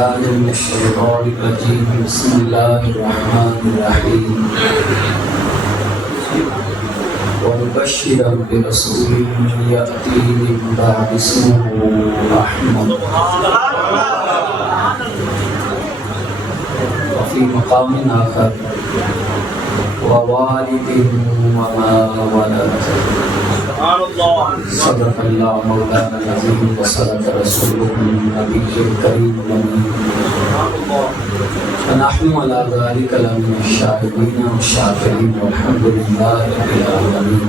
بالله من الشيطان الرجيم بسم الله الرحمن الرحيم ونبشر برسول يأتي من بعد اسمه أحمد وفي مقام آخر ووالد وما ولد صدق الله مولانا العظيم وصدق رسوله النبي الكريم الأمين ونحن على ذلك لمن الشاهدين والشاكرين والحمد لله رب العالمين.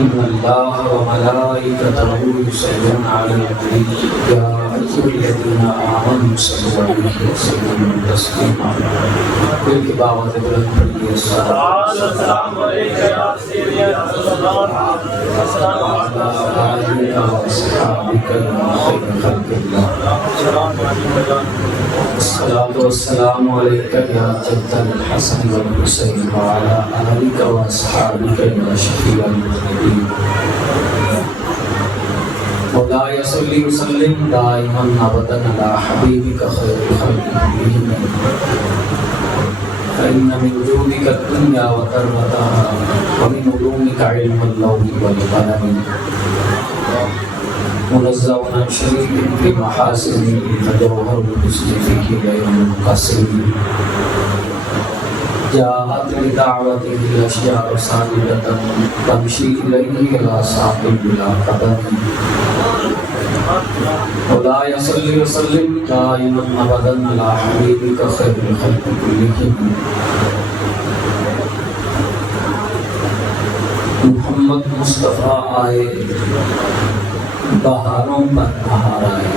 إن الله وملائكته يصلون على النبي يا أيها الذين آمنوا صلوا عليه وسلموا تسليما. دل کی باوت بلند پڑھیے السلام علیکم یا سیدی رسول اللہ السلام علیکم واصحابک یا خیر خلق اللہ الصلاۃ والسلام علیک یا جد الحسن والحسین وعلی آلک واصحابک یا شفیع المذنبین. مولاي صل وسلم دائما ابدا على حبيبك خير خلق كلهم فإن من جودك الدنيا وثروتها ومن علومك علم اللوح والقلم منزه عن شريك في محاسنه فجوهر الحسن فيك غير منقسم. جاءت لدعوته الأشجار ساجدة تمشي إليه إلى ساق بلا قدم. مولاي صل وسلم دائما ابدا على حبيبك خير الخلق كلهم محمد مصطفیٰ آئے بہاروں پر بہار آئے.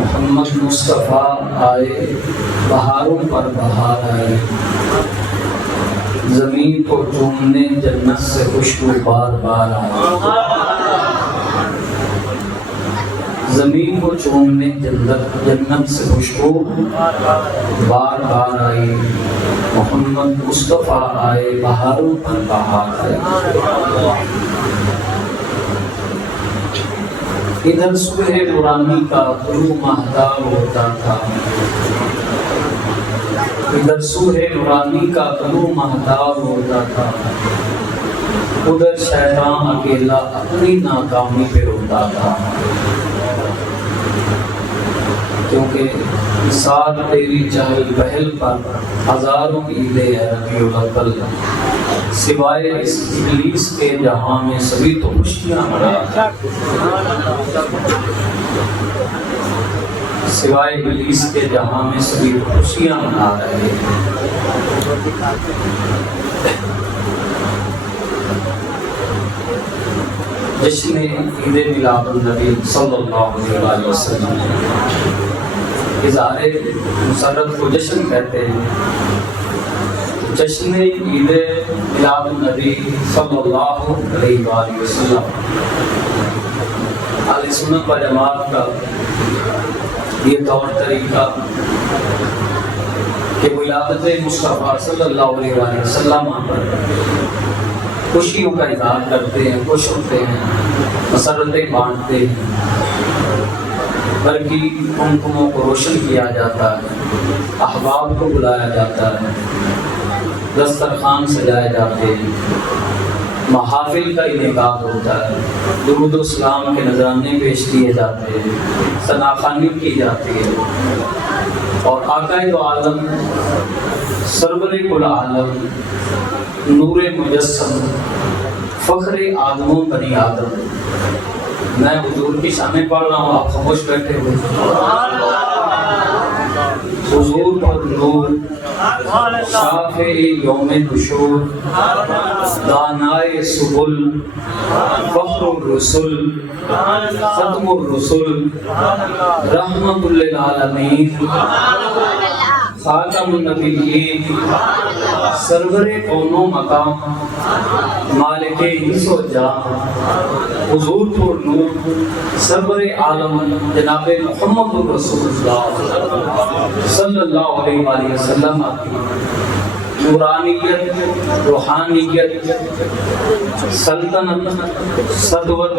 محمد مصطفیٰ آئے بہاروں پر بہار آئے. زمین کو چومنے جنت سے خوشبو بار بار آئے. زمین کو چومنے جنت سے خوشبو بار بار آئی. محمد مصطفیٰ آئے بہاروں پر بہار آئے. ادھر صبح نورانی کا طلوع مہتاب ہوتا تھا. ادھر صبح نورانی کا طلوع مہتاب ہوتا تھا. ادھر شیطان اکیلا اپنی ناکامی پہ روتا تھا. کیونکہ ساتھ تیری چہل پہل پر ہزاروں عیدیں ہیں ربیع الاول. سوائے اس ابلیس کے جہاں میں سبھی تو خوشیاں منا رہے. سوائے ابلیس کے جہاں میں سبھی تو خوشیاں منا رہے. جشن عید میلاد النبی صلی اللہ علیہ وسلم اظہار مسرت کو جشن کہتے ہیں. جشن عید میلاد النبی صلی اللہ علیہ وسلم اہل سنت و جماعت کا یہ طور طریقہ کہ ولادت مصطفیٰ صلی اللہ علیہ وسلم پر خوشیوں کا اظہار کرتے ہیں، خوش ہوتے ہیں، مسرتیں بانٹتے ہیں. گھر کی کمکموں کو روشن کیا جاتا ہے، احباب کو بلایا جاتا ہے، دسترخوان سجائے جاتے ہیں، محافل کا انعقاد ہوتا ہے، درود و سلام کے نذرانے پیش کیے جاتے ہیں، ثناخوانی کی جاتی ہے. اور آقا دو عالم سرور کل عالم نور مجسم فخر آدم و بنی آدم. میں حضور کی شانیں پڑھ رہا ہوں، آپ خاموش بیٹھے ہوئے. حضور پر نور شافع یوم نشور دانائے سبل فخر الرسل ختم الرسل رحمت للعالمین خاتم النبیین سرور کون و مقام مالک انس و جان حضور پر نور سرور عالم جناب محمد رسول اللہ صلی اللہ علیہ وسلم نورانیت، روحانیت، سلطنت، صدوت،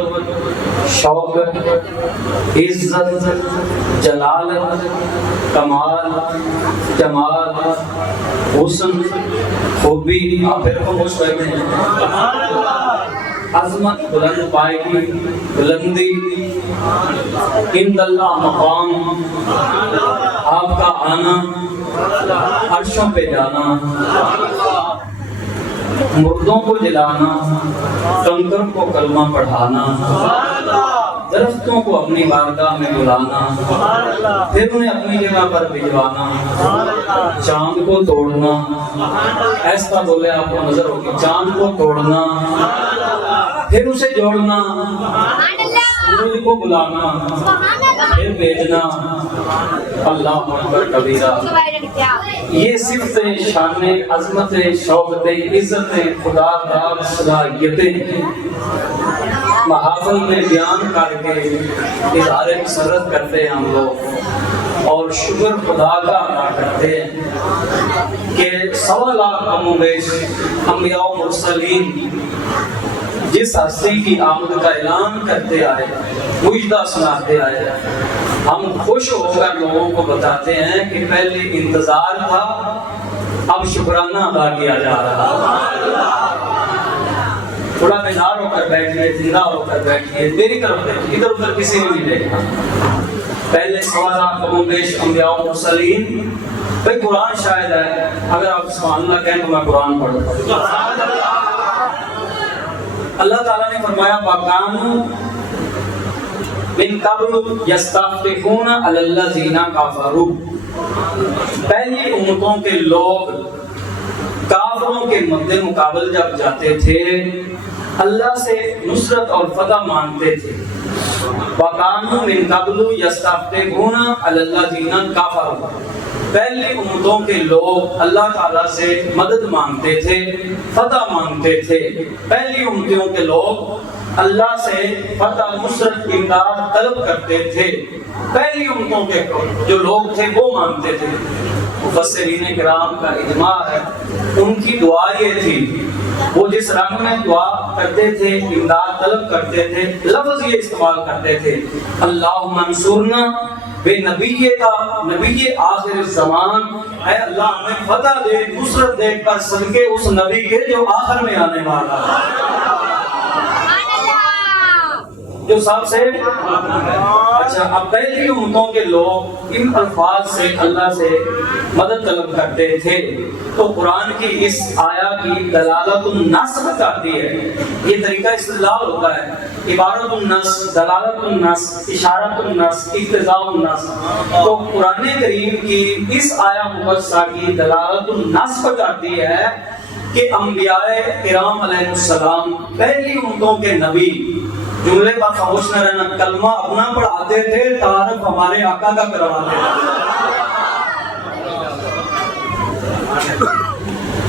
شوکت، عزت، جلالت، کمال، جمال، حسن، خوبی، آپ پھر خاموش رہتے ہیں، عظمت، بلند پائیگی، بلندی، عند اللہ مقام، آپ کا آنا، عرشوں پہ جانا، مردوں کو جلانا، کنکر کو کلمہ پڑھانا، درختوں کو اپنی بارگاہ میں بلانا، پھر انہیں اپنی جگہ پر بھجوانا، چاند کو توڑنا، ایسا بولے آپ کو نظر ہوگی، چاند کو توڑنا، پھر اسے جوڑنا، سورج کو بلانا، پھر بھیجنا، اللہ اکبر کبیرہ۔ یہ صفت شان عظمت شوکت عزت خدا داد صلاحیتیں محافل میں بیان کر کے اظہار مسرت کرتے ہیں ہم لوگ، اور شکر خدا کا ادا کرتے ہیں کہ 1.25 لاکھ کم و بیش انبیاء و مرسلین جس ہستی کی آمد کا اعلان کرتے آئے، مجدہ سناتے آئے، ہم خوش ہو کر لوگوں کو بتاتے ہیں کہ پہلے انتظار تھا، اب شکرانہ ادا کیا جا رہا۔ تھوڑا بیدار ہو کر بیٹھیے، زندہ ہو کر بیٹھیے، میری طرف دیکھیے، ادھر ادھر کسی نے نہیں دیکھا۔ پہلے 1.25 لاکھ کم و بیش انبیاء و مرسلین، بھئی قرآن شاید ہے، اگر آپ سبحان اللہ کہیں تو میں قرآن پڑھوں۔ اللہ تعالیٰ نے فرمایا وَكَانُوا مِن قَبْلُ يَسْتَفْتِحُونَ عَلَى الَّذِينَ كَفَرُوا، پہلی امتوں کے لوگ کافروں کے مد مقابل جب جاتے تھے اللہ سے نصرت اور فتح مانگتے تھے۔ وَكَانُوا مِن قَبْلُ يَسْتَفْتِحُونَ عَلَى الَّذِينَ كَفَرُوا، پہلی امتوں کے لوگ اللہ تعالیٰ سے مدد مانگتے تھے، فتح مانگتے تھے۔ پہلی امتوں کے لوگ اللہ سے فتح، نصرت، امداد طلب کرتے تھے۔ پہلی امتوں کے جو لوگ تھے وہ مانگتے تھے۔ مفسرین کرام کا اجماع ہے، ان کی دعا یہ تھی، وہ جس رنگ میں دعا کرتے تھے، امداد طلب کرتے تھے، لفظ یہ استعمال کرتے تھے، اللہم انصرنا بے نبی کا، نبی آخر الزمان، اے اللہ ہمیں فتح دے، نصرت دے کر صدقے اس نبی کے جو آخر میں آنے والا ہے، جو سب سے اچھا۔ اب پہلی امتوں کے لوگ ان الفاظ سے اللہ سے مدد طلب کرتے تھے، تو قرآن کی اس آیا کی دلالت النص کرتی ہے۔ یہ طریقہ استدلال ہوتا ہے، عبارت النص، دلالت النص، اشارت النص، اقتضاء النص۔ تو قرآن کریم کی اس آیا مقدسہ کی دلالت النص کرتی ہے کہ انبیاء کرام علیہ السلام پہلی امتوں کے نبی، جملے پر خاموش نہ رہنا، کلمہ اپنا پڑھاتے تھے، تعارف ہمارے آقا کا کرواتے تھے۔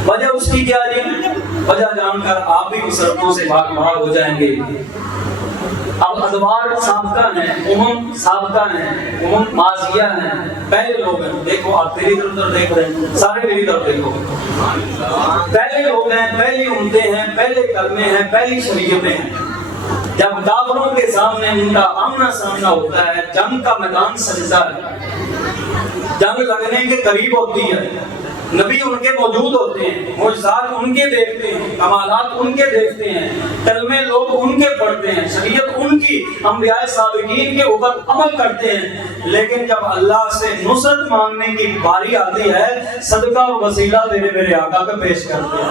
وجہ اس کی کیا جی؟ وجہ جان کر آپ بھی مسرتوں سے باہر ہو جائیں گے۔ اب ادوار سابقہ ہیں، امم سابقہ ہیں، امم ماضیہ ہیں، پہلے لوگ ہیں۔ دیکھو آپ میری طرف دیکھ رہے ہیں، سارے میری طرف دیکھو، پہلے لوگ ہیں، پہلی امتیں ہیں، پہلے کلمے ہیں، پہلی شریعتیں ہیں۔ جب کافروں کے سامنے ان کا آمنا سامنا ہوتا ہے، جنگ کا میدان سجتا ہے، جنگ لگنے کے قریب ہوتی ہے، نبی ان کے موجود ہوتے ہیں، معجزات ان کے دیکھتے ہیں، کمالات ان کے دیکھتے ہیں، کلمے لوگ ان کے پڑھتے ہیں، شریعت ان کی انبیاء سابقین کے اوپر عمل کرتے ہیں، لیکن جب اللہ سے نصرت مانگنے کی باری آتی ہے، صدقہ اور وسیلہ دینے میرے آقا کو پیش کرتے ہیں۔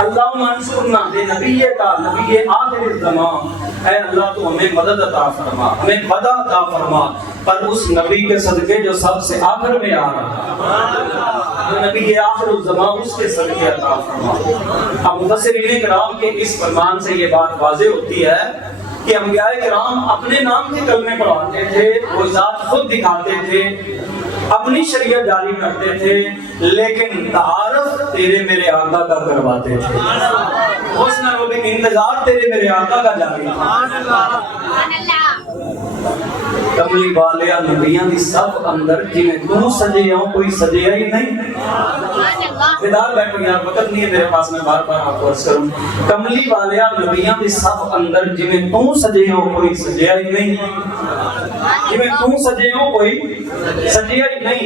اللہم انصرنا بے نبی کا، نبی آخر الزمان، اے اللہ تو ہمیں مدد عطا فرما، ہمیں فتح عطا فرما، پر اس نبی کے صدقے جو سب سے آخر میں آ رہا ہے، نبی آخر الزمان، اس کے صدقے عطا فرما۔ اب مفسرین کرام کے اس فرمان سے یہ بات واضح ہوتی ہے کہ انبیاء کرام اپنے نام کے کلمے پڑھاتے تھے، وہ ذات خود دکھاتے تھے، اپنی شریعت جاری کرتے تھے، لیکن تعارف تیرے میرے آقا کا کرواتے تھے، حسن روبی انتظار تیرے میرے آقا کا جاری تھا۔ کملی والیا نبیاں دی صف اندر جویں تو سجے ہو کوئی سجیا ہی نہیں. بیدار بیٹھو یار، وقت نہیں ہے میرے پاس، میں بار بار آپ کو عرض کروں. کملی والیا نبیاں دی صف اندر جویں تو سجے ہو کوئی سجیا ہی نہیں. جویں تو سجے ہو کوئی سجیا ہی نہیں.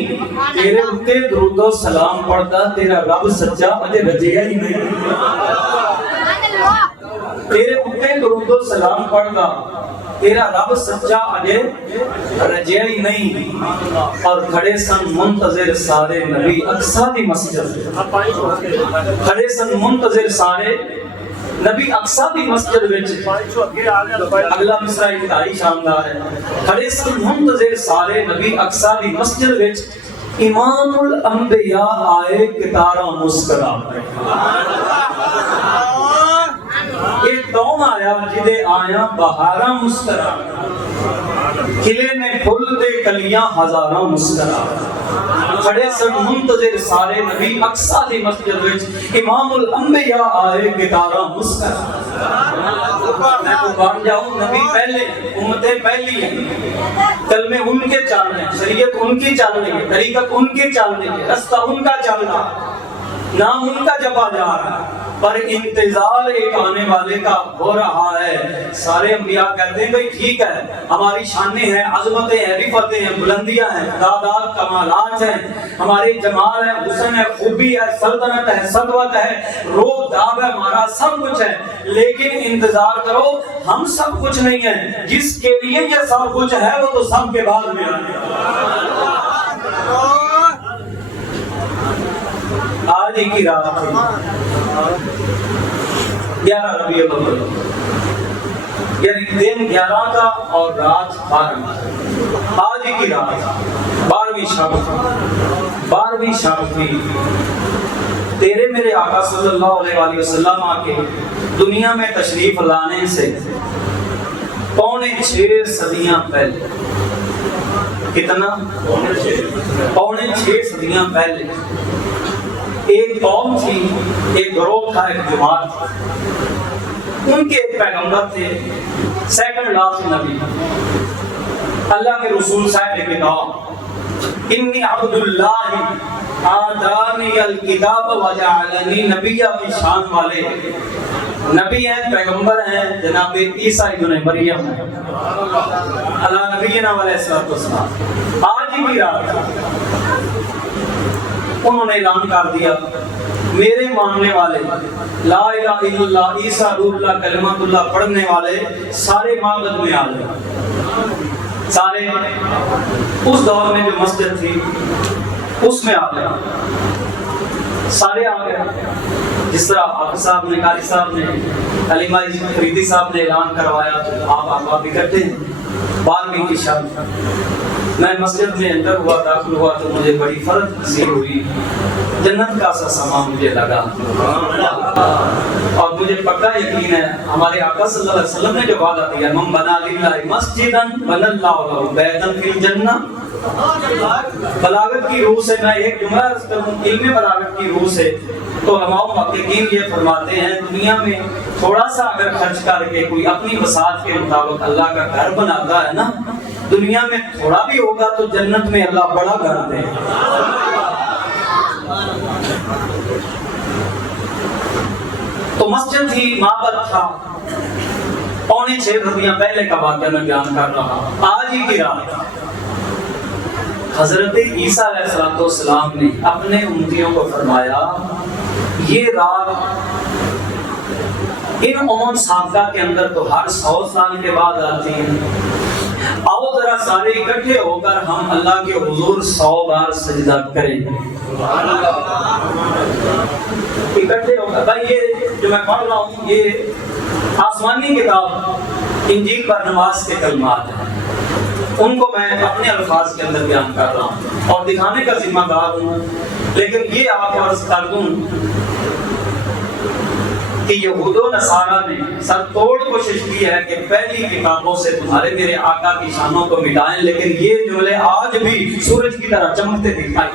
تیرے اتے درود و سلام پڑھتا تیرا رب سچا اجے رجیا ہی نہیں. تیرے اتے درود و سلام پڑھتا تیرا رب سچا اجے رجیا ہی نہیں. اور کھڑے سن منتظر سارے نبی اقصی دی مسجد. کھڑے سن منتظر سارے نبی اقصی دی مسجد وچ. اگلا مصرع انتہائی شاندار ہے. کھڑے سن منتظر سارے نبی اقصی دی مسجد وچ امام الانبیاء آئے کتارا مسکرا. ایک دوم آیا جدے آیا بہارا مسکرا. کھلے نے پھول تے کلیاں ہزاراں مسکرا. کھڑے سن منتظر سارے نبی اقصی دی مسجد وچ امام الانبیاء آئے کتارا مسکرا. میں قربان جاؤں، نبی پہلے، امتیں پہلی ہیں، کلمے ان کے چل رہے ہیں، شریعت ان کی چل رہی ہے، طریقت ان کی چل رہی ہے، رستہ ان کا چل رہا ہے، نام ان کا جپا جا رہا ہے، پر انتظار ایک آنے والے کا ہو رہا ہے. سارے انبیاء کہتے ہیں بھئی ٹھیک ہے، ہماری شانیں ہیں، عظمتیں ہیں، رفعتیں ہیں، بلندیاں ہیں، تعداد کمالات ہیں، ہماری جمال ہے، حسن ہے، خوبی ہے، سلطنت ہے، سطوت ہے، روب داب ہے، ہمارا سب کچھ ہے. لیکن انتظار کرو، ہم سب کچھ نہیں ہیں. جس کے لیے یہ سب کچھ ہے وہ تو سب کے بعد میں آنے. آج ہی کی رات تھی 11 ربیع الاول، یعنی دن 11 کا اور رات 12. آج ہی کی رات 12ویں شب، 12ویں شب تھی. تیرے میرے آقا صلی اللہ علیہ وآلہ وسلم آکے دنیا میں تشریف لانے سے پونے 6 صدیاں پہلے. کتنا؟ پونے 6 صدیاں پہلے ایک قوم تھی، ایک گروہ تھا، ایک جماعت تھی. ان کے ایک پیغمبر تھے، سیکنڈ لاسٹ نبی، اللہ کے رسول صاحب نے کہا انی عبد اللہ آتانی الکتاب وجعلنی نبی. کی شان والے نبی ہیں، پیغمبر ہیں، جناب عیسیٰ ابن مریم اللہ نبینا علیہ السلام. آج ہی کی رات انہوں نے اعلان کر دیا میرے ماننے والے لا الہ الا اللہ عیسیٰ روح اللہ کلمۃ اللہ پڑھنے والے سارے معبد میں آ گئے. سارے اس دور میں جو مسجد تھی اس میں آ گئے، سارے آ گئے. جس طرح حافظ صاحب نے، قاری صاحب نے، علیمہ فریدی صاحب نے اعلان کروایا تو آپ اکٹھے ہیں. 12ویں کی شب میں مسجد میں اندر ہوا، داخل ہوا تو مجھے بڑی فرحت نصیب ہوئی. جنت کا سا سما مجھے لگا اور مجھے پکا یقین ہے ہمارے آقا صلی اللہ علیہ وسلم نے جو وعدہ دیا من بنا للہ مسجدا بنى اللہ لہ بیتا فی الجنہ. بلاغت کی روح سے میں ایک جملہ عرض کروں، علم بلاغت کی روح سے تو علماء محققین یہ فرماتے ہیں دنیا میں تھوڑا سا اگر خرچ کر کے کوئی اپنی وسعت کے مطابق اللہ کا گھر بناتا ہے نا، دنیا میں تھوڑا بھی ہوگا تو جنت میں اللہ بڑا گھر دے. تو مسجد تھی، معبد تھا. پونے 6 صدیاں پہلے کا واقعہ میں بیان کر رہا. آج ہی کی رات حضرت عیسیٰ علیہ السلام نے اپنے امتیوں کو فرمایا یہ رات ان امم سابقہ کے اندر تو ہر 100 سال کے بعد آتی ہیں، آؤ ذرا سارے اکٹھے ہو کر ہم اللہ کے حضور 100 بار سجدہ کریں. اکٹھے ہو کر، بھائی یہ جو میں پڑھ رہا ہوں یہ آسمانی کتاب انجیل برنواس کے کلمات ہیں، ان کو میں اپنے الفاظ کے اندر بیان کر رہا ہوں اور دکھانے کا ذمہ دار ہوں. لیکن یہ آپ کو عرض کر دوں کہ یہود و نصارہ نے سر توڑ کوشش کی ہے کہ پہلی کتابوں سے تمہارے میرے آقا کی شانوں کو مٹائیں، لیکن یہ جملے آج بھی سورج کی طرح چمکتے دکھائی.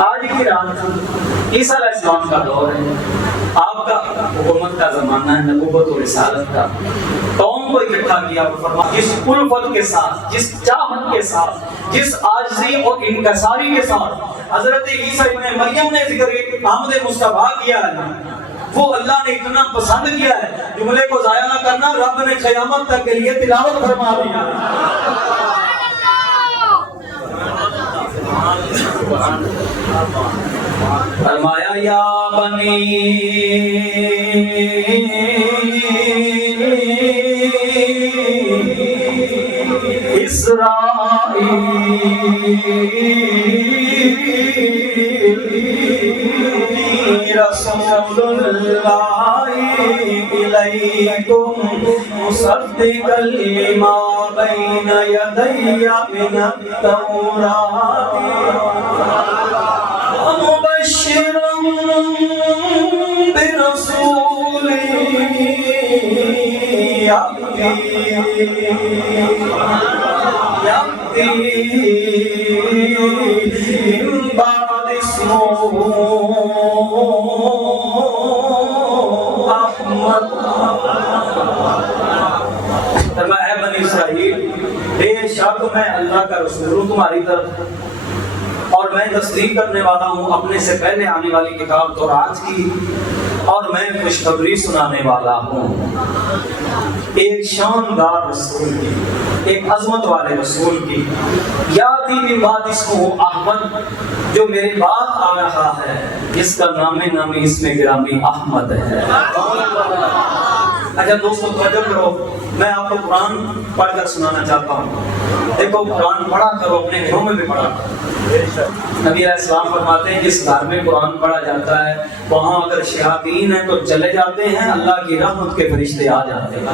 آج کی رات عیسیٰ علیہ السلام کا دور ہے. آپ کا حکومت کا زمانہ ہے، نبوت و رسالت کا، قوم کو اکٹھا کیا اور فرمایا جس الفت کے ساتھ، جس چاہت کے ساتھ، جس عاجزی اور انکساری کے ساتھ حضرت عیسیٰ ابن مریم نے ذکر آمد مصطفیٰ کیا ہے، وہ اللہ نے اتنا پسند کیا ہے، جملے کو ضائع نہ کرنا، رب نے قیامت تک کے لیے تلاوت فرما دیا۔ فرمایا یا بنی اسرائیل رسول اللہ الیکم مصدقا لما بین یدی من التوراۃ مبشرا برسول یأتی من بعد اسمہ احمد۔ فرمایا اے بنی اسرائیل، بے شک میں اللہ کا رسول ہوں تمہاری طرف، اور میں تصدیق کرنے والا ہوں اپنے سے پہلے آنے والی کتاب تورات کی، اور میں خوشخبری سنانے والا ہوں ایک شاندار رسول کی، ایک عظمت والے رسول کی، یاتی من بعد اسمہ احمد، جو میرے بعد آ رہا ہے جس کا نامی اس میں گرامی احمد ہے۔ اچھا دوستو توجہ کرو، میں آپ کو قرآن پڑھ کر سنانا چاہتا ہوں۔ دیکھو قرآن پڑھا کرو، اپنے گھروں میں بھی پڑھا کرو۔ نبی علیہ السلام فرماتے ہیں جس گھر میں قرآن پڑھا جاتا ہے وہاں اگر شیاطین ہیں تو چلے جاتے ہیں، اللہ کی رحمت کے فرشتے آ جاتے ہیں۔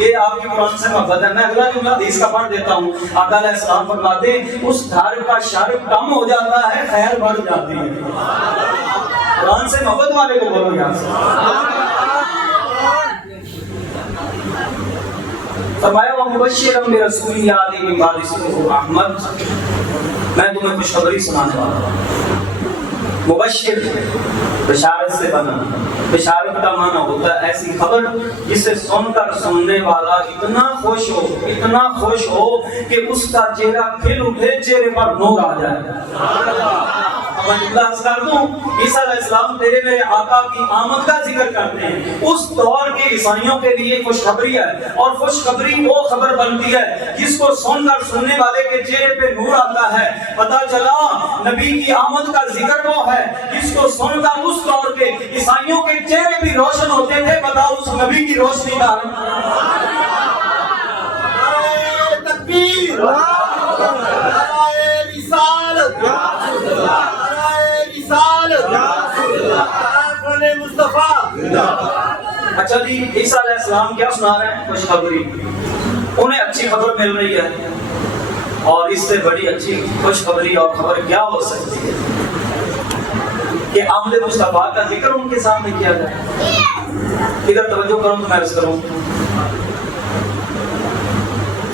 یہ آپ کی قرآن سے محبت ہے۔ میں اگلا جملہ حدیث کا پڑھ دیتا ہوں۔ آقا علیہ السلام فرماتے ہیں اس گھر کا شر کم ہو جاتا ہے، خیر بڑھ جاتی ہے۔ قرآن سے محبت والے کو بولو یہاں سے۔ فرمایا وَمُبَشِّرًا بِرَسُولٍ یَأْتِی مِن بَعْدِ اسْمُهُ احمد، میں تمہیں خوشخبری سنانے والا ہوں۔ مبشر بشارت سے بنا، بشارت کا معنی ہوتا ہے ایسی خبر جسے سن کر سننے والا اتنا خوش ہو کہ اس کا چہرہ کھل اٹھے، چہرے پر نور آ جائے۔ میں جملہ عرض کر دوں، عیسیٰ علیہ السلام تیرے میرے آقا کی آمد کا ذکر کرتے ہیں۔ اس دور کے عیسائیوں کے لیے خوشخبری ہے، اور خوشخبری وہ خبر بنتی ہے جس کو سن کر سننے والے کے چہرے پہ نور آتا ہے۔ پتہ چلا نبی کی آمد کا ذکر وہ ہے جس کو سن کر اس دور کے عیسائیوں کے چہرے بھی روشن ہوتے تھے۔ بتاؤ اس نبی کی روشنی کا تکبیر، اچھا جی، عیسیٰ علیہ السلام کیا سنا رہے ہیں؟ خوشخبری۔ انہیں اچھی خبر مل رہی ہے، اور اس سے بڑی اچھی خوشخبری اور خبر کیا ہو سکتی ہے کہ آمد مصطفیٰ کا ذکر ان کے سامنے کیا جائے۔ ادھر توجہ کروں تو میں عرض کروں،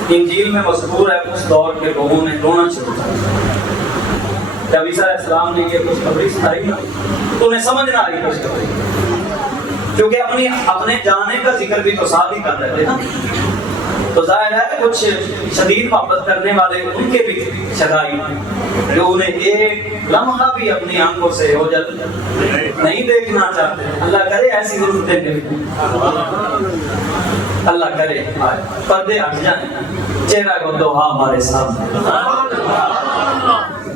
انجیل میں مذکور ہے اس دور کے لوگوں نے رونا شروع کیا۔ جب عیسیٰ علیہ السلام نے یہ خوشخبری سنائی تو انہیں سمجھ نہ آئی خوشخبری، کیونکہ اپنے جانے کا ذکر بھی تو ساتھ ہی کر رہے تھے نا۔ تو ظاہر ہے کچھ شدید محبت کرنے والے ان کے بھی شدائی جو انہیں ایک لمحہ بھی اپنی آنکھوں سے اوجھل نہیں دیکھنا چاہتے۔ اللہ کرے ایسی ضرورت دے، اللہ کرے پردے ہٹ جائیں، چہرہ کو دوہا ہمارے سامنے۔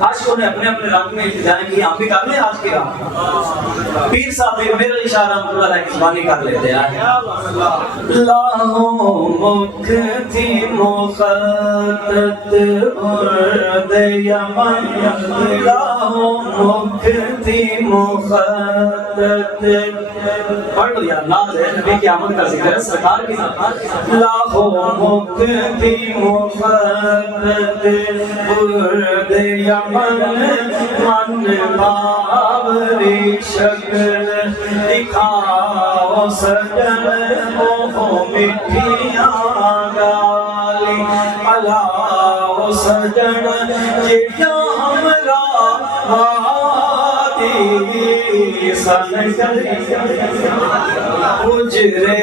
آج انہیں اپنے اپنے رنگ میں التجائیں کی، ہم بھی کر لیں آج کی رات۔ پیر صاحب میرا اشارہ اللہ علیہ کی زبانی کر لیتے ہیں۔ لاہو مکھ تھی مخطط ارد یمن، لاہو مکھ تھی مخطط، پڑھ لو یار، ناز ہے نبی کی آمد کا ذکر ہے، سرکار کی ذات۔ لاہو مکھ تھی مخطط ارد یمن، من باوری شکل دکھاؤ سجن، اوہ مٹھیاں گالی الاؤ سجن، جیڑیاں ہمراہ وادی سن کری اجرے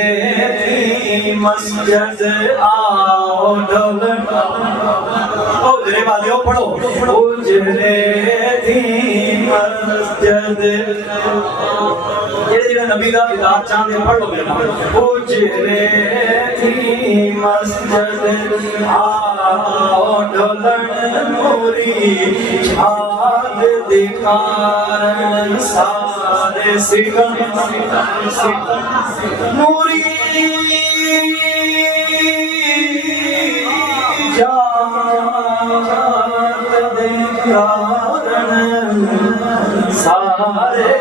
تھی مسجد آؤ ڈولن اجرے والے پڑھو اجرے تھی مسجد یہ نبی دا خطاب چاہتے پڑھ لو میرے نام اجرے تھی مسجد آؤ ڈولن نوری چھاد دکھارن سارے سکن نوری جات دکھارن سارے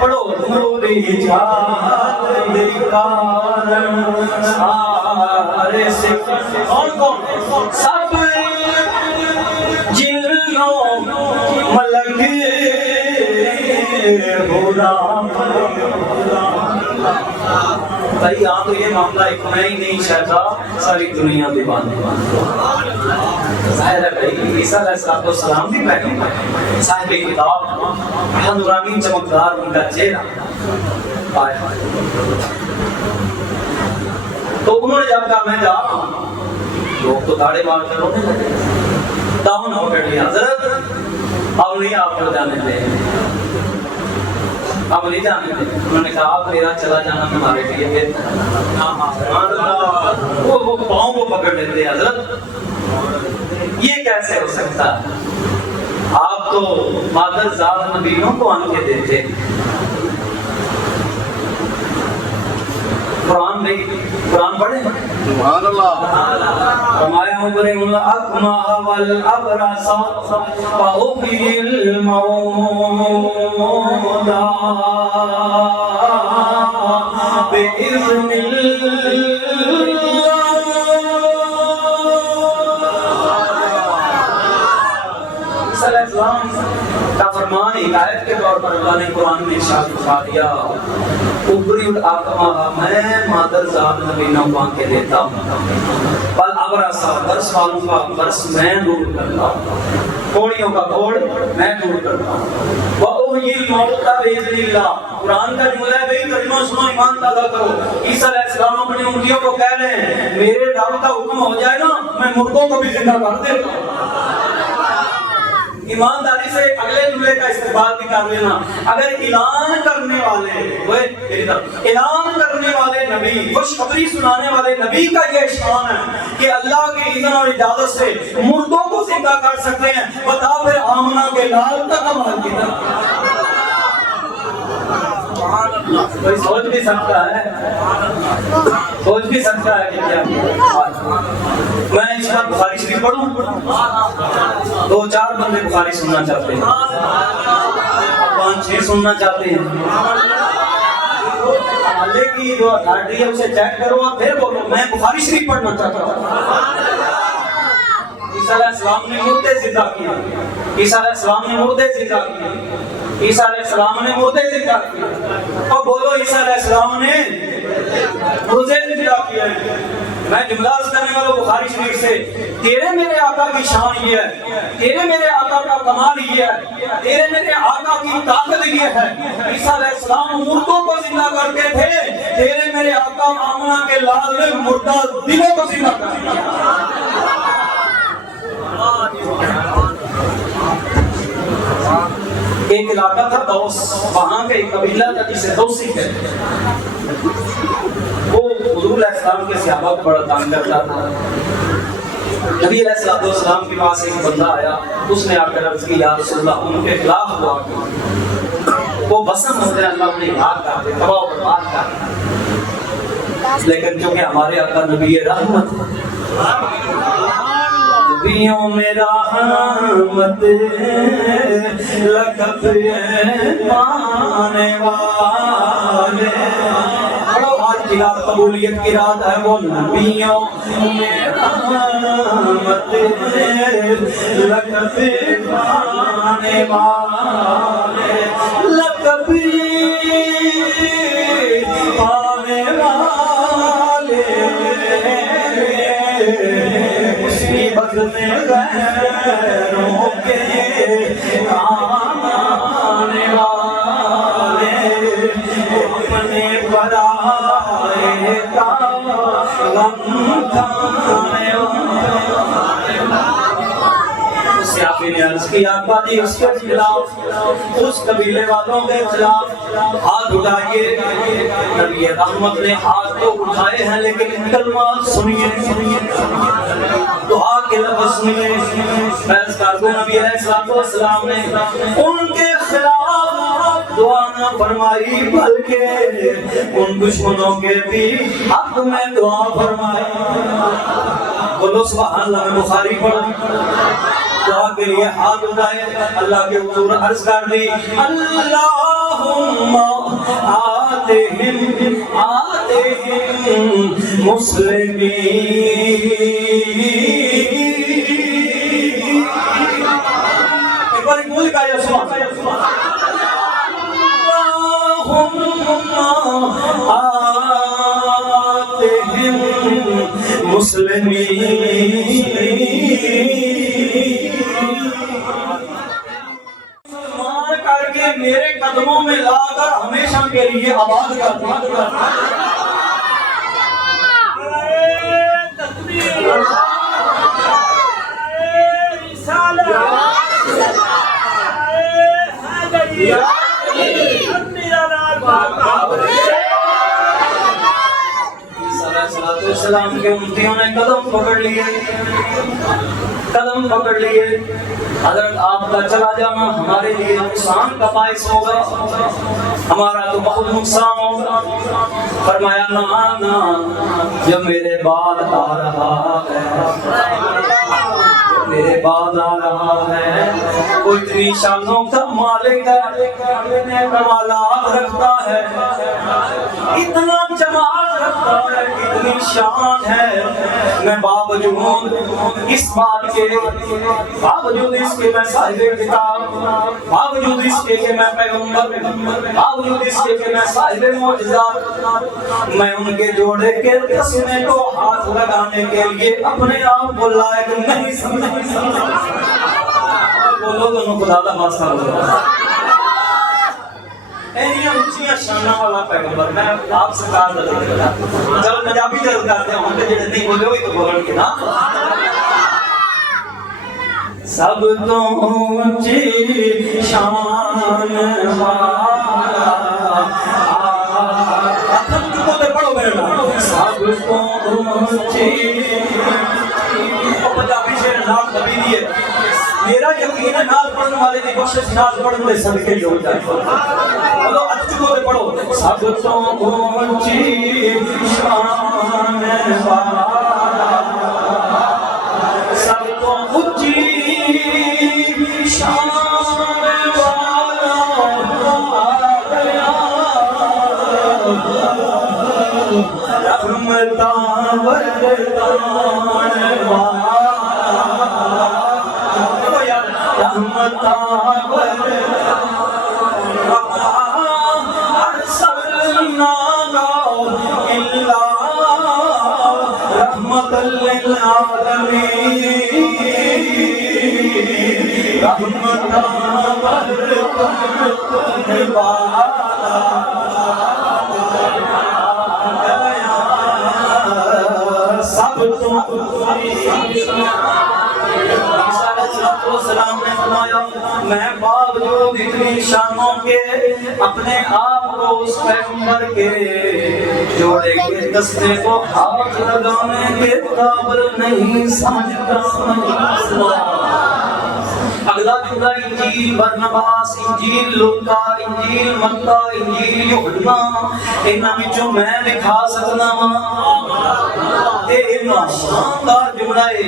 پڑھو نوری جات دکھارن سارے سکن کون کون سب جنوں ملک بھائی یہاں تو یہ معاملہ ایک میں ہی نہیں چاہتا ساری دنیا دیوان ظاہر ہے بھائی عیسیٰ علیہ السلام بھی پیغمبر صاحب کتاب بڑا نورانی چمکدار ان کا چہرہ آیا تو انہوں نے جب کہا میں جا رہا ہوں لوگ تو داڑے مار کر رونے لگے دامن ہو کر لیا حضرت اب نہیں آپ کو جانے دیں اب نہیں جانے دیں انہوں نے کہا آپ میرا چلا جانا ہمارے لیے بہتر وہ پاؤں کو پکڑ لیتے حضرت یہ کیسے ہو سکتا آپ تو مادر ذات نبیوں کو آنکھیں دیتے قرآن نہیں قرآن پڑھیں سبحان اللہ فرمایا ابرئ الاکمہ والابرص واحیی الموتى باذن اللہ کا فرمان ایک آیت کے طور پر اللہ نے قرآن میں ارشاد فرما دیا ابری الاکمہ میں مادر ذات نبینا کو آنکھیں دیتا ہوں بل ابرص برس والوں کا برس میں دور کرتا ہوں کوڑیوں کا کوڑ میں دور کرتا ہوں وَأُحْيِي الْمَوْتَى بِإِذْنِ اللَّهِ قرآن کا جملہ ہے بھئی ترجمہ سنو ایمان تازہ کرو عیسیٰ علیہ السلام اپنی انگلیوں کو کہہ رہے ہیں میرے رب کا حکم ہو جائے نا میں مردوں کو بھی زندہ کر دیتا ہوں ایمانداری سے اگلے جملے کا استقبال بھی کر لینا اگر اعلان کرنے والے نبی خوشخبری سنانے والے نبی کا یہ شان ہے کہ اللہ کی اذن اور اجازت سے مردوں کو زندہ کر سکتے ہیں بتا پھر آمنہ کے لال کا کمال کدھر کوئی سوچ بھی سکتا ہے کہ کیا میں اس کا بخاری شریف پڑھوں دو چار بندے بخاری سننا چاہتے ہیں 5-6 سننا چاہتے ہیں حالے کی جو اتھارٹی ہے اسے چیک کرو اور پھر بولو میں بخاری شریف پڑھنا چاہتا ہوں عیسیٰ علیہ السلام نے مردے زندہ کیا عیسیٰ علیہ السلام نے مردے زندہ کیا عیسیٰ علیہ السلام نے مردے زندہ کیا اور بولو عیسیٰ علیہ السلام نے مردے زندہ کیا میں جملہ عرض کرنے والا بخاری شریف سے تیرے میرے آقا کی شان یہ ہے تیرے میرے آقا کا کمال یہ ہے تیرے میرے آقا کی طاقت یہ ہے عیسیٰ علیہ السلام مردوں کو زندہ کرتے تھے تیرے میرے آقا آمنہ کے لال نے مردہ دلوں کو زندہ کرتے تھے ایک علاقہ تھا دوس وہاں کا ایک قبیلہ تھا جسے دوسی کہتے ہیں وہ حضور علیہ السلام کے صحابہ کو بڑا تنگ کرتا تھا نبی علیہ السلام کے پاس ایک بندہ آیا اس نے آ کر عرض کی یا رسول اللہ ان کے خلاف دعا کی وہ بسم ہوتے ہیں اللہ انہیں ہلاک کر دے تباہ و برباد کر دے لیکن چونکہ ہمارے آقا نبی رحمت نبیوں میں رحمت لقب پانے والے آج کی رات قبولیت کی رات ہے وہ نبیوں میں رحمت لقب پانے والے لقب پانے والے مصیبت میں غیروں کے کام آنے والے غم کھانے سیافی نے عرض کیا ابا جی اس کے خلاف اس قبیلے والوں کے خلاف ہاتھ اٹھائیے. نبی رحمت نے ہاتھ تو اٹھائے ہیں لیکن کلمات سنیے دعا کے لفظ سنیے. عرض کر دو نبی علیہ السلام نے ان کے خلاف دعا نہ فرمائی بلکہ ان دشمنوں کے بھی حق میں دعا فرمائی. بولو سبحان اللہ. میں بخاری پڑھا دعا کے لیے ہاتھ اٹھائے اللہ کے حضور عرض کر دی اللہم آتہم مسلمین. ایک بار بول کا یا سبحان اللہم آتہم مسلمین. کر کے میرے قدموں میں لا کر ہمیشہ کے لیے آباد کر دیا. السلام کے امتیوں نے قدم پکڑ لیے. حضرت آپ کا چلا جانا ہمارے لیے نقصان کا باعث ہوگا, ہمارا تو بہت نقصان ہوگا. فرمایا نہ جب میرے بعد آ رہا ہے وہ اتنی شانوں کا مالک ہے, کمالات رکھتا ہے, اتنا جمال رکھتا ہے, اتنی شان ہے. میں باوجود اس بات کے باوجود اس کے میں صاحب کتاب, باوجود اس کے کہ میں پیغمبر, باوجود اس کے کہ میں صاحب معجزات, میں ان کے جوڑے کے تسمے کو ہاتھ لگانے کے لیے اپنے آپ کو لائق نہیں سمجھا. بولو دونوں خدا دا واسطہ بولو. اینیاں اونچیاں شاناں والا پیغمبر میں آپ سے کار دا ذکر کرتا. چلو پنجابی جلد کرتے ہیں ہم جڑے نہیں بولے وہی تو بولن گے نا. سب تو اونچی شان والا پڑھو میرے نام. سب تو اونچی پنجابی شعر نال نبی دی ہے. میرا یقین ہے نال پڑھنے والے کی بخشش نال پڑھنے والے صدقے ہی ہو جائے. بولو اچھو سے پڑھو. سب تو اونچی شان والا, سب تو اونچی شان والا آ گیا رحمتاں برسان والا, رحمتاں برسان ارسلناک الا رحمۃ للعالمین, رحمتاں برسان والا سب تو. السلام نے فرمایا میں باوجود اتنی شانوں کے اپنے آپ کو اس پیغمبر کے جوڑے کے دستے کو ہاتھ لگانے کے قابل نہیں سمجھتا. اگلا جملہ انجیل برنباس, انجیل لوکا, انجیل متا, انجیل یوحنا, انہاں وچوں میں لکھا سکدا ہاں. اے اتنا شاندار جملہ ہے,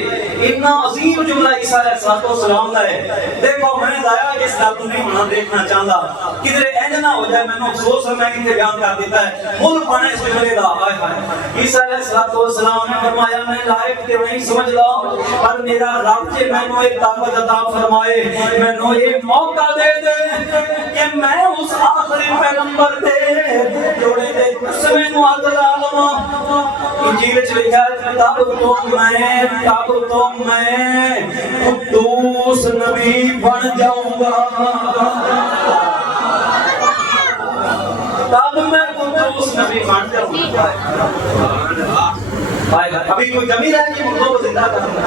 اتنا عظیم جملہ عیسیٰ علیہ السلام کا ہے. دیکھو میں ضائع اس گل کو نہیں ہونا دیکھنا چاہتا, کدھر انج نہ ہو جائے مینوں افسوس ہے میں کتے بیان کر دیتا ہے مول پانے اس جملے دا. ہائے ہائے. عیسیٰ علیہ السلام نے فرمایا میں لائق تے نہیں سمجھدا پر میرا رب جے مینوں ایک طاقت عطا فرمائے, مینوں ایک موقع دے دے کہ میں اس آخری پیغمبر دے جوڑے دے تسمے نو ہاتھ لا لواں. انجیل وچ لکھا ہے تب تو میں قدوس نبی بن جاؤں گا, تب میں قدوس نبی بن جاؤں گا. ابھی کوئی کمی رہے گی مردوں کو زندہ کرنا.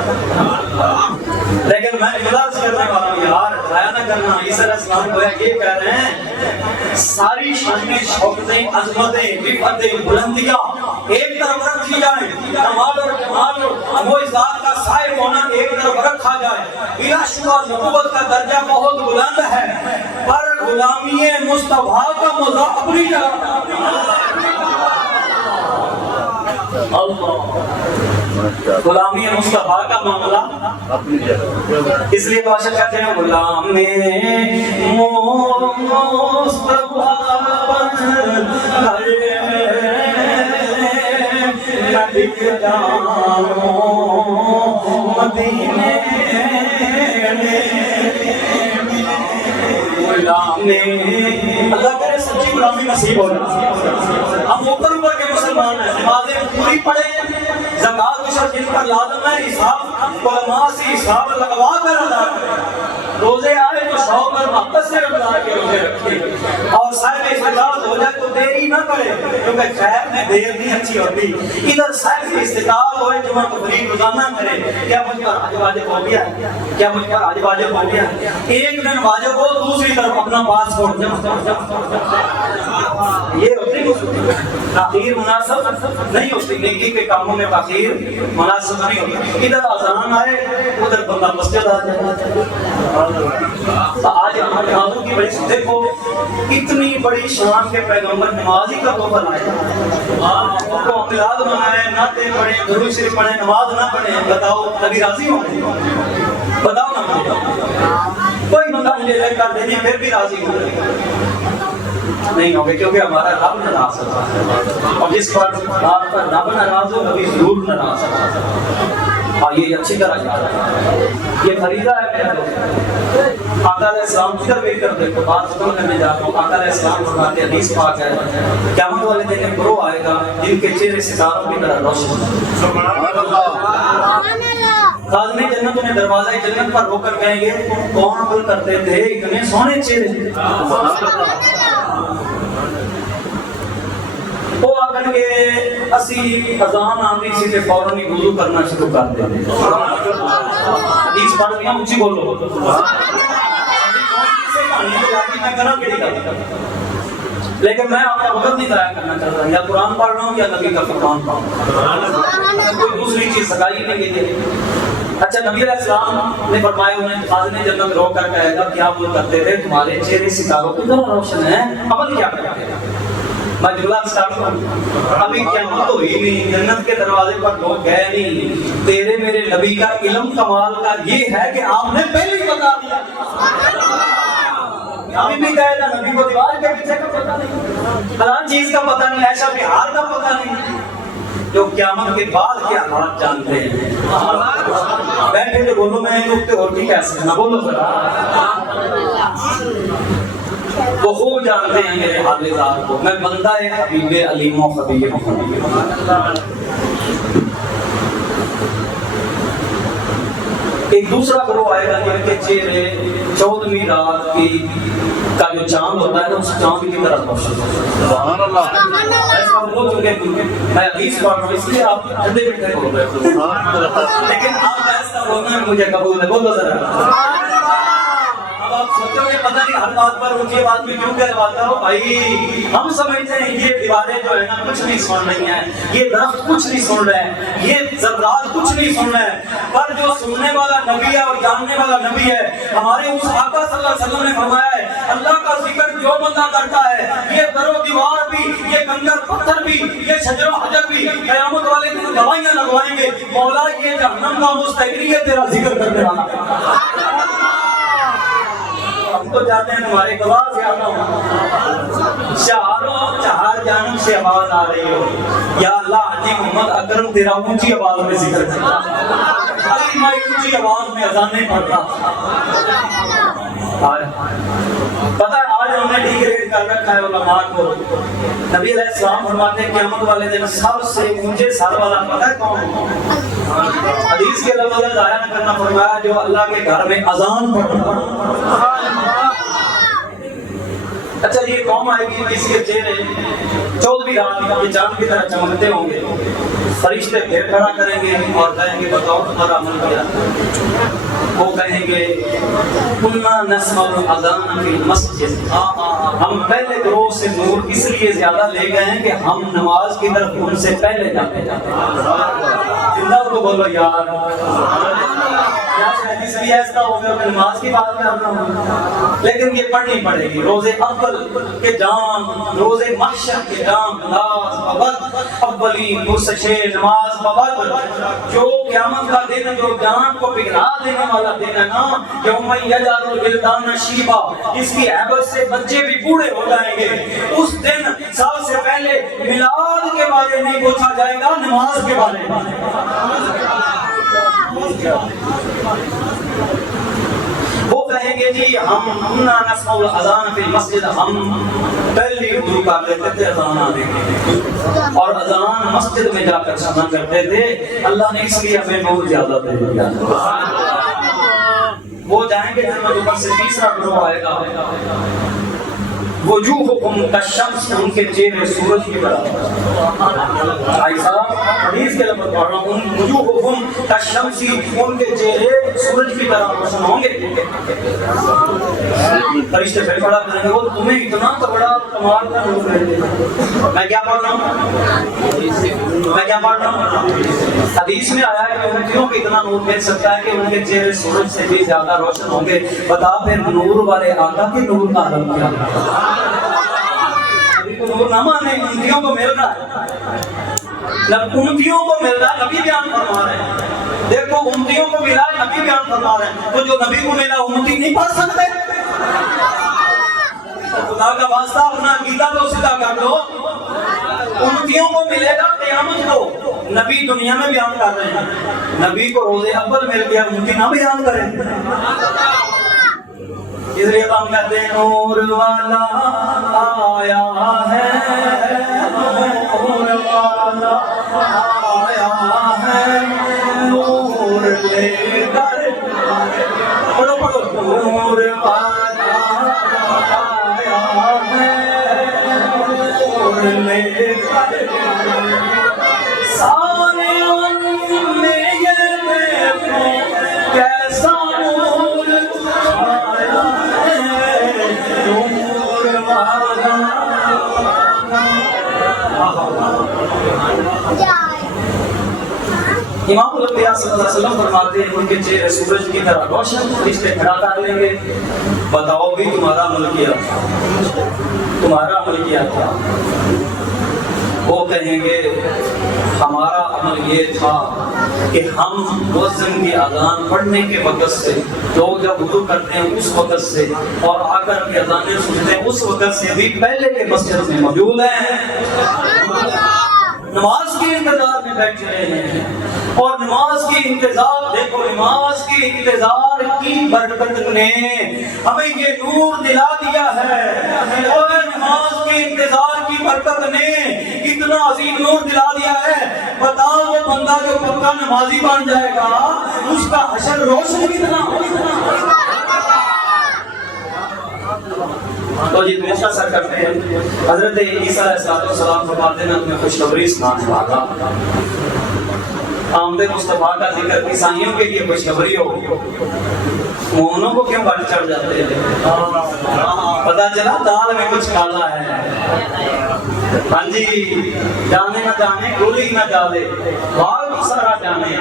لیکن میں اجلاس کرنے والا ہوں یار، ضائع نہ کرنا. عیسی علیہ السلام کو یہ کہہ رہے ہیں ساری شانیں، شوکتیں، عظمتیں، رفعتیں، بلندیاں ایک طرف رکھی جائیں، کمال اور جمال اور معجزات کا صاحب ہونا ایک طرف رکھا جائے. بلا شبہ نبوت کا درجہ بہت بلند ہے، پر غلامی مصطفیٰ کا مزہ اپنی جگہ. غلامی مصطفیٰ کا معاملہ اپنی جگہ. اس لیے باشا کہتے ہیں غلام مصطفیٰ مدینے اللہ کرے سچی غلامی نصیب ہو جائے. ہم اوپر اوپر کے مسلمان ہیں، نمازیں پوری پڑھیں، زکات عشر جن پر لازم ہے حساب علماء سے حساب لگوا کر ادا کریں. روزے آئے تو شوق اور محبت سے رمضان کے روزے رکھیں، اور صاحب استطاعت ہو جائے تو دیری نہ کرے، کیونکہ خیر میں دیر نہیں اچھی ہوتی. ادھر صاحب استطاعت ہوئے جمعہ تفریح روزانہ کرے. کیا مجھ پر آج واجب ہو گیا؟ کیا مجھ پر آج واجب ہو گیا؟ ایک دن واجب ہو، دوسری طرف اپنا پاسپورٹ یہ ہوتی تاخیر مناسب نہیں ہوتی. نیکی کے کاموں میں تاخیر مناسب نہیں ہوتی. ادھر اذان آئے ادھر بندہ مسجد آ جائے. آج ہم نمازوں کی بڑی دیکھو، اتنی بڑی شان کے پیغمبر نمازی کا تحفہ لائے، کو میلاد منائے، نعتیں پڑھیں، درود شریف پڑھیں، نماز نہ پڑھیں. بتاؤ نبی راضی ہوں گے؟ بتاؤ نا مجھے. کوئی بندہ مجھے لے کر دیجیے پھر بھی راضی ہوں نہیں ہوں گے، کیونکہ ہمارا رب ناراض ہوتا ہے، اور جس پر آپ کا رب ناراض ہو نبی ضرور ناراض ہوتا ہے. اور یہ اچھی طرح یاد ہے، یہ فریضہ ہے میرا دوست. آقا علیہ السلام کی طرف کر دیکھو، بات سن کرنے جاتا ہوں. آقا علیہ السلام فرماتے ہیں، حدیث پاک ہے، قیامت والے دن ایک گروہ آئے گا جن کے چہرے ستاروں کی طرح روشن. سبحان اللہ. خازنِ جنت انہیں دروازہ جنت پر رو کر کہیں گے کون عمل کرتے تھے اتنے سونے چہرے. وہ آکر کے اسی اذان آمدی سی تے فوراً ہی وضو کرنا شروع کر دیں. حدیث پڑھ دیا اونچی بولو. لیکن میں آپ کا وقت نہیں ضائع کرنا چاہتا، یا قرآن پڑھ رہا ہوں یا نبی کا فرمان پڑھ رہا ہوں، کوئی دوسری چیز سکائی نہیں گئی. اچھا نبی علیہ السلام نے فرمایا انہیں خازنِ جنت رو کر کہے گا کیا عمل کرتے تھے تمہارے چہرے ستاروں کی طرح روشن ہیں، عمل کیا کرتے ہیں. میں جملہ سٹارٹ کروں. ابھی قیامت تو ہوئی نہیں، جنت کے دروازے پر لوگ گئے نہیں. تیرے میرے نبی کا علم کمال کا یہ ہے کہ آپ نے پہلے ہی بتا دیا. ابھی بھی کہے گا نبی کو دیوار کے پیچھے کا پتہ نہیں، فلاں چیز کا پتہ نہیں، ایسا بہار کا پتہ نہیں، جو قیامت کے بعد کے حالات جانتے ہیں. بیٹھے تو بولو میں نکتے اور بھی کہہ سکنا، بولو ذرا. وہ خوب جانتے ہیں میرے حالات کو، میں بندہ حبیب علیم و خبیر ہوں. ایک دوسرا گروہ آئے گا جن کے چہرے 14ویں رات کی کا جو چاند ہوتا ہے نا اس چاند کی طرح روشن ہوتا ہے. ایسا ہو چکے میں حدیث پڑھ رہا ہوں اس لیے آپ ٹھنڈے میٹھے بول رہے ہو، لیکن آپ ایسا بولنا ہے مجھے قبول ہے. بولو ذرا. اب آپ سوچو گے پتہ نہیں ہر بات پر اونچی بات میں کیوں کہلواتا ہو. بھائی ہم سمجھتے ہیں یہ دیواریں جو ہے نا کچھ نہیں سن رہی ہیں، یہ درخت کچھ نہیں سن رہے ہیں، یہ ذرات کچھ نہیں سن رہے ہیں، پر جو سننے والا نبی ہے اور جاننے والا نبی ہے ہمارے اس آقا صلی اللہ علیہ وسلم نے فرمایا ہے اللہ کا ذکر جو بندہ کرتا ہے یہ در و دیوار بھی، یہ کنکر پتھر بھی، یہ شجر و حجر بھی قیامت والے دن گواہیاں لگوائیں گے مولا یہ جہنم کا مستحقی ہے تیرا ذکر کرنے والا. ہم تو جاتے ہیں تمہارے گواہ سے آتا ہوں، چاروں چہار جانب سے آواز آ رہی ہو یا اللہ حاجی محمد اکرم تیرا اونچی آواز میں ذکر کرتا. ابھی میں اونچی آواز میں اذان نہیں پڑھتا. پتہ ہے آج ہم نے ڈیگریڈ کر رکھا ہے علماء کو. نبی علیہ السلام فرماتے ہیں قیامت والے دن سب سے اونچے سر والا پتہ ہے کون؟ حدیث کے لفظ ضائع نہ کرنا فرمایا جو اللہ کے گھر میں اذان پڑھتا. اچھا یہ قوم آئے گی جس کے چہرے 14ویں رات کے چاند کی طرح چمکتے ہوں گے. فرشتے پھر کھڑا کریں گے اور کہیں گے بتاؤ تمہارا عمل کیا؟ وہ کہیں گے کنا نسمع الاذان فی المسجد، ہم پہلے گروہ سے نور اس لیے زیادہ لے گئے ہیں کہ ہم نماز کی طرف ان سے پہلے جاتے زندہ کو بولو یار حدیث بھی ایسا ہو گیا کہ نماز کی بات کرنا ہو، لیکن یہ پڑھنی پڑے گی روز اول کے جام، روز محشر کے جام، نماز بابت اولین پرسش نماز بابت، جو قیامت کا دن جو جان کو پگھلا دینے والا دن ہے نا، یوم یجعل الولدان شیبا، اس کی عبرت سے بچے بھی بوڑھے ہو جائیں گے، اس دن سب سے پہلے میلاد کے بارے نہیں پوچھا جائے گا، نماز کے بارے میں۔ وہ کہیں گے جی ہم نسمع الاذان فی المسجد، ہم پہلی وضو کر لیتے تھے اذان آنے کے، اور اذان مسجد میں جا کر سنا کرتے تھے، اللہ نے اس لیے ہمیں نور زیادہ دے دیا۔ وہ جائیں گے جنت اوپر سے تیسرا گروہ آئے گا، وجوہکم کالشمس، ان کے چہرے سورج کی طرح، بھائی صاحب حدیث کے لفظ پڑھ رہا ہوں، وجوہکم کالشمس، ان کے چہرے سورج کی طرح روشن ہوں گے۔ فرشتے پھر کھڑا کریں گے، وہ تمہیں اتنا تگڑا کمال کا نور ہے۔ میں کیا پڑھ رہا ہوں؟ میں کیا پڑھ رہا ہوں؟ حدیث میں آیا ہے کہ امتیوں کو اتنا نور مل سکتا ہے کہ ان کے چہرے سورج سے بھی زیادہ روشن ہوں گے۔ بتا پھر نور والے آقا کے نور کا عالم کیا ہے؟ نور نہ مانے، امتیوں کو مل رہا ہے، امتیوں کو مل رہا ہے، نبی بیان فرما رہے ہیں، دیکھو امتیوں کو ملا ہے، نبی بیان فرما رہے ہیں، تو جو نبی کو ملا امتی نہیں پڑھ سکتے؟ خدا کا واسطہ اپنا عقیدہ تو سیدھا کر لو، امتیوں کو ملے گا قیامت کو، نبی دنیا میں بیان کر رہے ہیں، نبی کو روز اول مل گیا، امتی نہ بیان کریں، اس لیے ہم کہتے ہیں نور والا آیا ہے، نور والا آیا ہے، نور لے کر، پڑھو پڑھو، نور والا آیا ہے، نور لے کر، سارے میں یہ دیکھو کیسا نور آیا ہے، نور والا۔ امام الانبیاء صلی اللہ علیہ وسلم فرماتے ہیں ان کے چہرے سورج کی طرح روشن، فرشتے کھڑا کر لیں گے، بتاؤ بھی تمہارا عمل کیا تھا، تمہارا عمل کیا تھا؟ وہ کہیں گے ہمارا عمل یہ تھا کہ ہم مؤذن کی اذان پڑھنے کے وقت سے، لوگ جب وضو کرتے ہیں اس وقت سے، اور آ کر کے اذانیں سنتے ہیں اس وقت سے بھی پہلے کے مسجد میں موجود ہیں، نماز کے انتظار میں بیٹھے رہے ہیں، اور نماز کی انتظار، دیکھو نماز کی انتظار کی برکت نے ہمیں یہ نور دلا دیا ہے، اور نماز کے انتظار کی برکت نے اتنا عظیم نور دلا دیا ہے، بتاؤ وہ بندہ جو پکا نمازی بن جائے گا اس کا حشر روشن کتنا ہوگا۔ تو جی مختصر کرتے ہیں، حضرت عیسیٰ علیہ السلام فرماتے ہیں اپنے خوشخبری سنانے والا، آمد مصطفیٰ کا ذکر عیسائیوں کے لیے خوشخبری ہو، مومنوں کو کیوں بڑھ چڑھ جاتے ہیں؟ پتا چلا دال میں کچھ کالا ہے، ہاں جی، جانے نہ جانے گولی نہ ڈالے، پاک کو سارا جانے،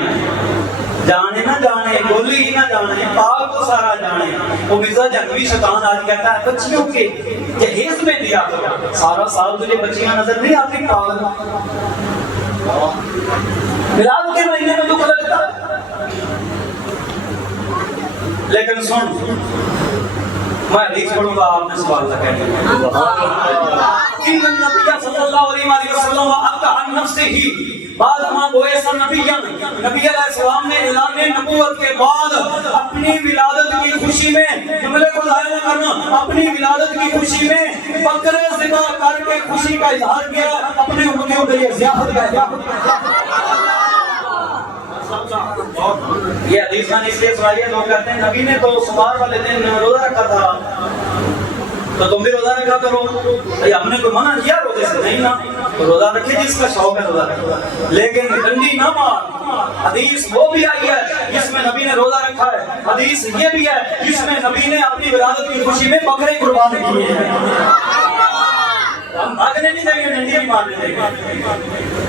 جانے نہ جانے گولی ہی نہ جانے، پاک کو سارا جانے۔ وہ مرزا جنگوی شیطان آج کہتا ہے بچیوں کے جہیز میں دیا کرو، سارا سال تجھے بچیاں نظر نہیں آتی، پاگل میلاد کے مہینے میں دکھ لگتا ہے، لیکن سن میں حدیث پڑھوں گا، آپ نے سوال لگا ان النبی صلی اللہ علیہ وسلم ابقى عن نفسه بعد ما بعث نبیا، نبی علیہ السلام نے اعلان نبوت کے بعد اپنی ولادت کی خوشی میں، جملے کو ظاہر کرنا، اپنی ولادت کی خوشی میں بکرے ذبح کر کے خوشی کا اظہار کیا، اپنے امتیوں کے لیے ضیافت کا۔ یہ حدیث میں اس لیے سنائی ہے، لوگ کہتے ہیں نبی نے تو سمار والے دن روزہ رکھا تھا تو تم بھی روزہ رکھا کرو، ہم نے کوئی منع کیا روزے سے؟ نہیں نا، روزہ رکھے جس کا شوق ہے روزہ رکھے، لیکن ڈنڈی نہ مار۔ حدیث وہ بھی آئی ہے جس میں نبی نے روزہ رکھا ہے، حدیث یہ بھی ہے جس میں نبی نے اپنی ولادت کی خوشی میں بکرے قربان کیے ہیں۔ ہم بھاگنے نہیں دیں گے، ڈنڈی نہیں مارنے دیں گے۔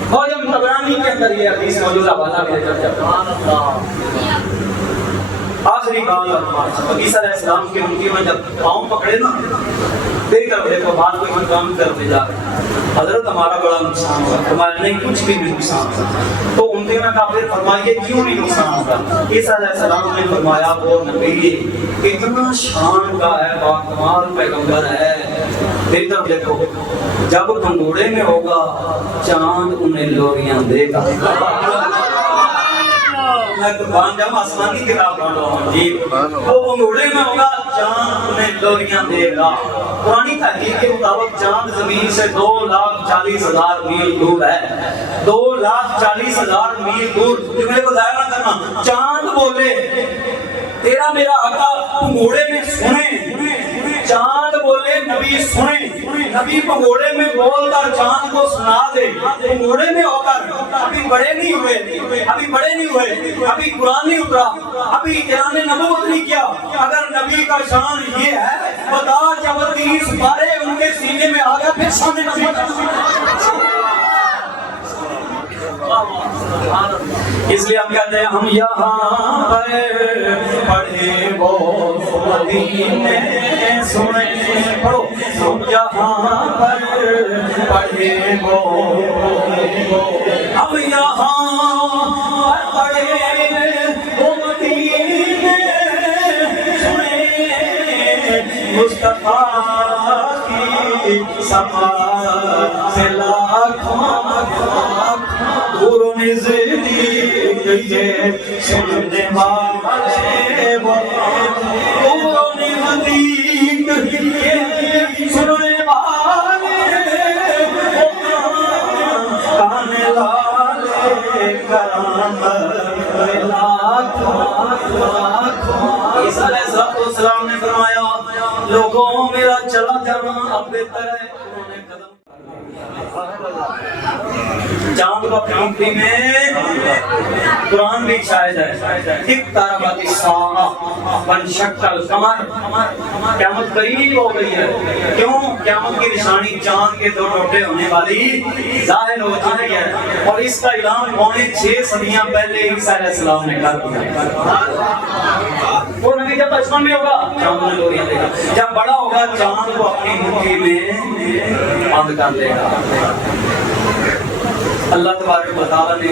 موجم طبرانی کے اندر یہ حدیث موجود ہے، بازار میں آخری بات عیسیٰ علیہ السلام کی امتی میں جب پاؤں پکڑے نا، دیکھ کر دیکھو بات کوئی کام کرتے جا رہے، حضرت ہمارا بڑا نقصان ہوا، ہمارے نہیں کچھ بھی نقصان ہوا، تو امتی میں کہا پھر فرمائیے کیوں نہیں نقصان ہوگا؟ عیسیٰ علیہ السلام نے فرمایا وہ نبی اتنا شان کا ہے، باکمال پیغمبر ہے، دیکھ کر دیکھو جب پنگوڑے میں ہوگا چاند انہیں لوریاں دے گا۔ میں قربان جاؤں آسمانی کتاب پڑھ رہا ہوں جی، وہ پنگوڑے میں ہوگا چاند انہیں لوریاں دے گا۔ پرانی تحقیق کے مطابق چاند زمین سے 2,40,000 میل دور ہے، 2,40,000 میل دور۔ جو میرے کو ضائع نہ کرنا، چاند بولے تیرا میرا آقا پنگوڑے میں سنے، چاند بولے نبی سنے، نبی پنگوڑے میں بول کر چاند کو سنا دے، پنگوڑے میں ہو کر ابھی بڑے نہیں ہوئے، ابھی قرآن نہیں اترا، ابھی اعلان نبوت نہیں کیا۔ اگر نبی کا شان یہ ہے بتا، جب 30 بارے ان کے سینے میں آ گیا پھر سامنے نبی کا۔ اس لیے ہم کہتے ہیں ہم یہاں پر پڑھے وہ مدینے سنے، پڑھو ہم یہاں پر پڑھے وہ، ہم یہاں پر پڑھے وہ مدینے سنے، مصطفیٰ کی سما سے لاکھوں دور نزدیک یہ سننے والے وہ، دور نزدیک یہ سننے والے وہ، کان لالے کرامت لاکھوں۔ عیسیٰ علیہ السلام نے فرمایا لوگوں میرا چلا جانا اب بہتر ہے۔ چاند کو اپنی امتی میں قرآن بھی شاید ہے، اقتربت الساعہ وانشق القمر، قیامت قریب ہو گئی ہے۔ کیوں؟ قیامت کی نشانی چاند کے 2 ٹوٹے ہونے والی ظاہر ہو چکی ہے، اور اس کا اعلان 6 صدیاں پہلے عیسیٰ علیہ السلام نے کر دیا۔ وہ نبی جب بچپن میں ہوگا چاند میں لوریاں دے گا، جب بڑا ہوگا چاند کو اپنی مٹھی میں بند کر لے گا۔ اللہ تبارک و تعالیٰ نے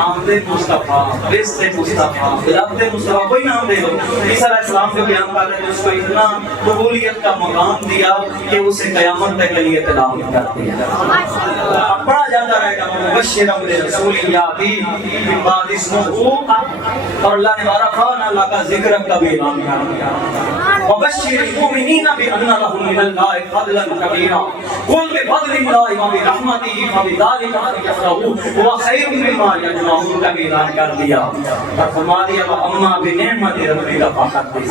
آمد مصطفیٰ، رزق مصطفیٰ، ولادت مصطفیٰ کوئی نام دے دو، عیسیٰ علیہ السلام جو بیان کر رہے ہیں اس کو اتنا قبولیت کا مقام دیا کہ اسے قیامت تک کے لیے تلاوت کر دیا۔ اب پڑھا جاتا رہے گا مبشرا برسول یاتی من بعد اسمہ، اور اللہ نے بارکان اللہ کا ذکر کا بھی اعلان کر دیا۔ وبشر المؤمنین بان لهم من اللہ فضلا کبیرا قل بفضل اللہ وبرحمتہ فبذلک فلیفرحوا هو خیر مما یجمعون کا بھی اعلان کر دیا، اور فرما دیا واما بنعمت ربک فحدث۔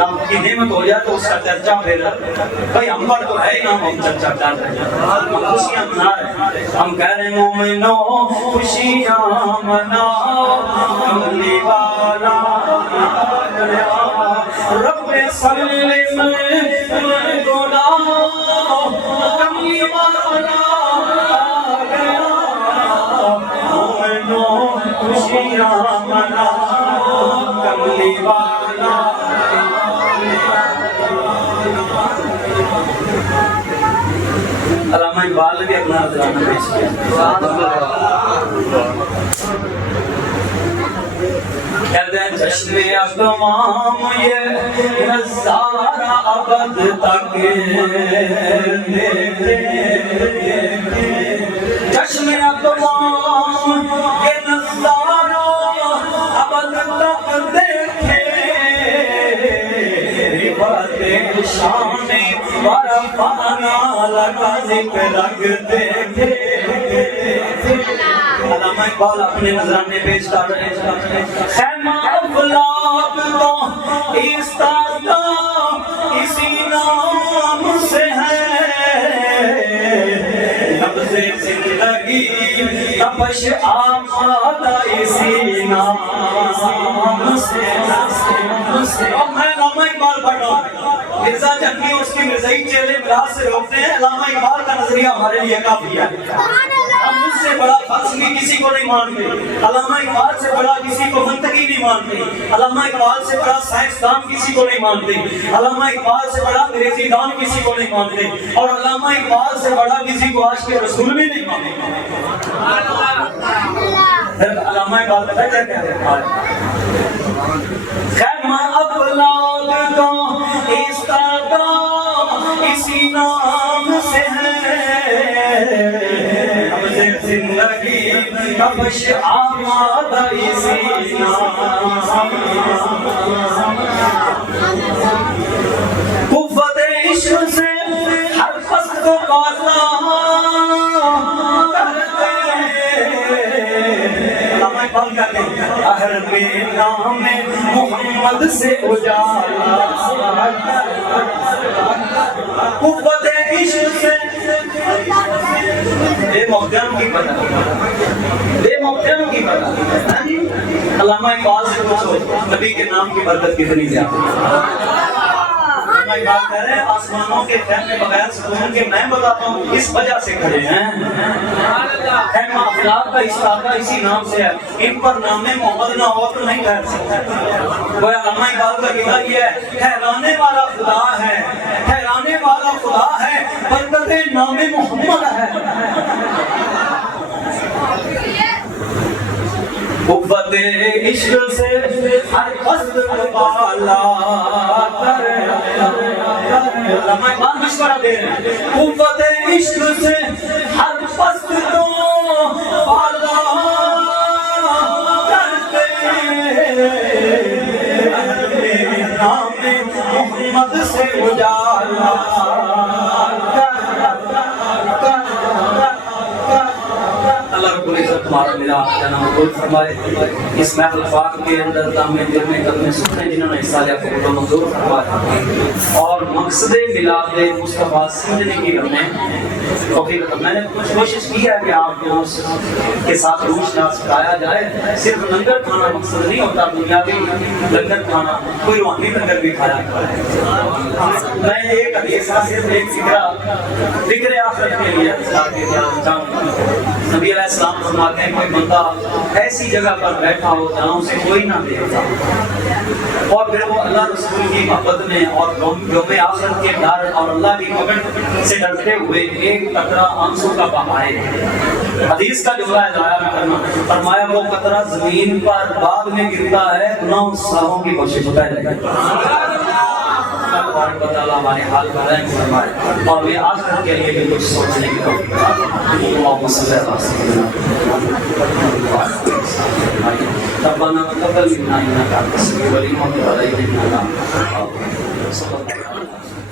رب کی نعمت ہو جائے تو اس کا چرچا پھر بھائی ہم پر تو ہے ہی نا، ہم چرچا کر رہے ہیں، ہم خوشیاں منا رہے ہیں، ہم کہہ رہے ہیں مومنوں خوشیاں مناؤ، کملی والا رب سلم گناہ کملی والا مومنوں خوشیاں مناؤ، کملی والا۔ علامہ اقبال نے بھی اپنا نظرانہ پیش کیا، کہتے ہیں چشم اقوام یہ نظارہ ابد تک دیکھتے، چشم اقوام یہ نظارہ ابد تک دیکھے، رفعت شان ورفعنا لک ذکر رکھ دیکھے۔ علامہ اقبال اپنے نظرانے پیش کر رہے ہیں، خیمہ افلاک کا استادہ اسی نام سے ہے، لفظ کبش آمادہ اسی نام سے اب میں علامہ اقبال پڑھ رہا ہوں مرزا جنگی اور اس کی مرزائی چیلے ملاز سے روکتے ہیں علامہ اقبال کا نظریہ ہمارے لیے کافی ہے ہم مجھ سے بڑا فلسفی کسی کو نہیں مانتے علامہ اقبال سے بڑا کسی کو منطقی نہیں مانتے علامہ اقبال سے بڑا سائنسدان کسی کو نہیں مانتے علامہ اقبال سے بڑا انگریزی دان کسی کو نہیں مانتے اور علامہ اقبال سے بڑا کسی کو عاشق رسول بھی نہیں مانتے علامہ اقبال کا کیا کہتے ہیں خیمہ افلاک کا استعداد اسی نام سے ہے زندگی کبش آمادہ اسی نام قوت عشق سے ہر پست بالا کرتے علامہ اقبال کہتے ہیں ہر بے نام محمد سے اجالا قوت عشق سے بے محترم کی پتہ علامہ اقبال سے پوچھو نبی کے نام کی برکت کتنی زیادہ علامہ اقبال کہہ رہے ہیں آسمانوں کے خیمے بغیر سکون کے میں بتاتا ہوں اس وجہ سے کھڑے ہیں خیمہ افلاک کا استعداد اسی نام سے ہے ان پر نام محمد نہ ہو تو نہیں ٹھہر سکتا وہ علامہ اقبال کا کہنا یہ ہے ٹھہرانے والا خدا ہے ٹھہرانے والا خدا ہے برکت نام محمد ہے قوت عشق سے ہر قصد بالا کرے علامہ اقبال مشورہ دے رہے ہیں قوت عشق سے ہر قصد تو بالا کرتے نام محمد سے اجالا اللہ رب العزت تمہارا میرا جنم قبول فرمائے اس محفل پاک کے اندر دامے دل میں قدمیں سکھنے جنہوں نے حصہ لیا قبول و منظور فرمائے اور مقصد میلاد مصطفیٰ سمجھنے کی میں نے کچھ کوشش کی ہے کہ آپ کو اس کے ساتھ روح شناس سکھایا جائے صرف لنگر کھانا مقصد نہیں ہوتا دنیاوی لنگر کھانا کوئی روحانی لنگر بھی کھایا میں ایک حدیثہ صرف ایک ذکر آخرت کے لیے نبی علیہ السلام فرماتے ہیں کوئی بندہ ایسی جگہ پر بیٹھا ہو جہاں اسے کوئی نہ دیکھتا اور پھر وہ اللہ رسول کی محبت میں اور یوم آخرت کے ڈر اور اللہ کی پکڑ سے ڈرتے ہوئے ایک قطرہ آنسو کا بہائے حدیث کا جملہ ہدایہ میں کرنا فرمایا وہ قطرہ زمین پر بعد میں گرتا ہے گناہوں سالوں کی کوشش ہوتا ہے تبارک و تعالیٰ ہمارے حال کا رحم فرمائے اور میں آخرت کے لیے بھی کچھ سوچنے کی توفیق عطا اللہم صلی اللہ علیہ وسلم ربنا تقبل منا انک انت السمیع العلیم وتب علینا انک انت التواب الرحیم